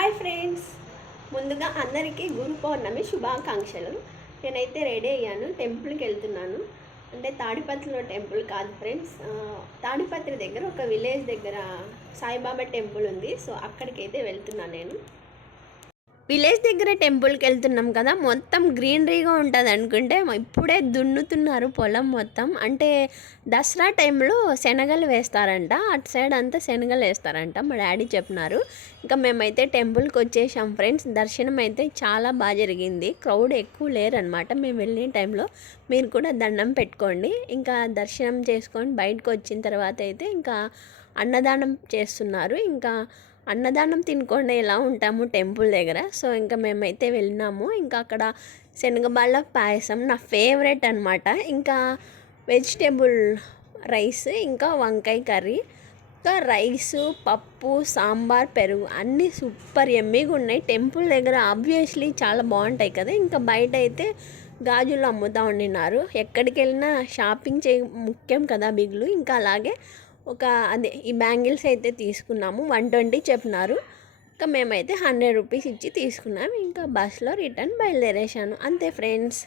Hi friends, ముందుగా అందరికీ గురు పౌర్ణమి శుభాకాంక్షలు. నేనైతే రెడీ అయ్యాను, టెంపుల్కి వెళ్తున్నాను. అంటే తాడిపత్రిలో టెంపుల్ కాదు ఫ్రెండ్స్, తాడిపత్రి దగ్గర ఒక విలేజ్ దగ్గర సాయిబాబా టెంపుల్ ఉంది. సో అక్కడికైతే వెళ్తున్నాను నేను. విలేజ్ దగ్గర టెంపుల్కి వెళ్తున్నాం కదా, మొత్తం గ్రీనరీగా ఉంటుంది అనుకుంటే ఇప్పుడే దున్నుతున్నారు పొలం మొత్తం. అంటే దసరా టైంలో శనగలు వేస్తారంట, అటు సైడ్ అంతా శనగలు వేస్తారంట మా డాడీ చెప్పినారు. ఇంకా మేమైతే టెంపుల్కి వచ్చేసాం ఫ్రెండ్స్. దర్శనం అయితే చాలా బాగా జరిగింది, క్రౌడ్ ఎక్కువ లేరనమాట మేము వెళ్ళిన టైంలో. మీరు కూడా దండం పెట్టుకోండి. ఇంకా దర్శనం చేసుకొని బయటకు వచ్చిన తర్వాత అయితే ఇంకా అన్నదానం చేస్తున్నారు. ఇంకా అన్నదానం తినకుండా ఎలా ఉంటాము టెంపుల్ దగ్గర. సో ఇంకా మేమైతే వెళ్ళినాము. ఇంకా అక్కడ శనగబాళ్ళ పాయసం నా ఫేవరెట్ అనమాట. ఇంకా వెజిటేబుల్ రైస్, ఇంకా వంకాయ కర్రీ, ఇంకా రైసు, పప్పు, సాంబార్, పెరుగు అన్నీ సూపర్ ఎమ్మీగా ఉన్నాయి. టెంపుల్ దగ్గర ఆబ్వియస్లీ చాలా బాగుంటాయి కదా. ఇంకా బయట అయితే గాజులు అమ్ముతూ ఉండినారు. ఎక్కడికి వెళ్ళినా షాపింగ్ ముఖ్యం కదా బిగులు. ఇంకా అలాగే ఈ బ్యాంగిల్స్ అయితే తీసుకున్నాము. 120 చెప్పినారు. ఇంకా మేమైతే 100 రూపీస్ ఇచ్చి తీసుకున్నాము. ఇంకా బస్లో రిటర్న్ బయలుదేరేసాను. అంతే ఫ్రెండ్స్.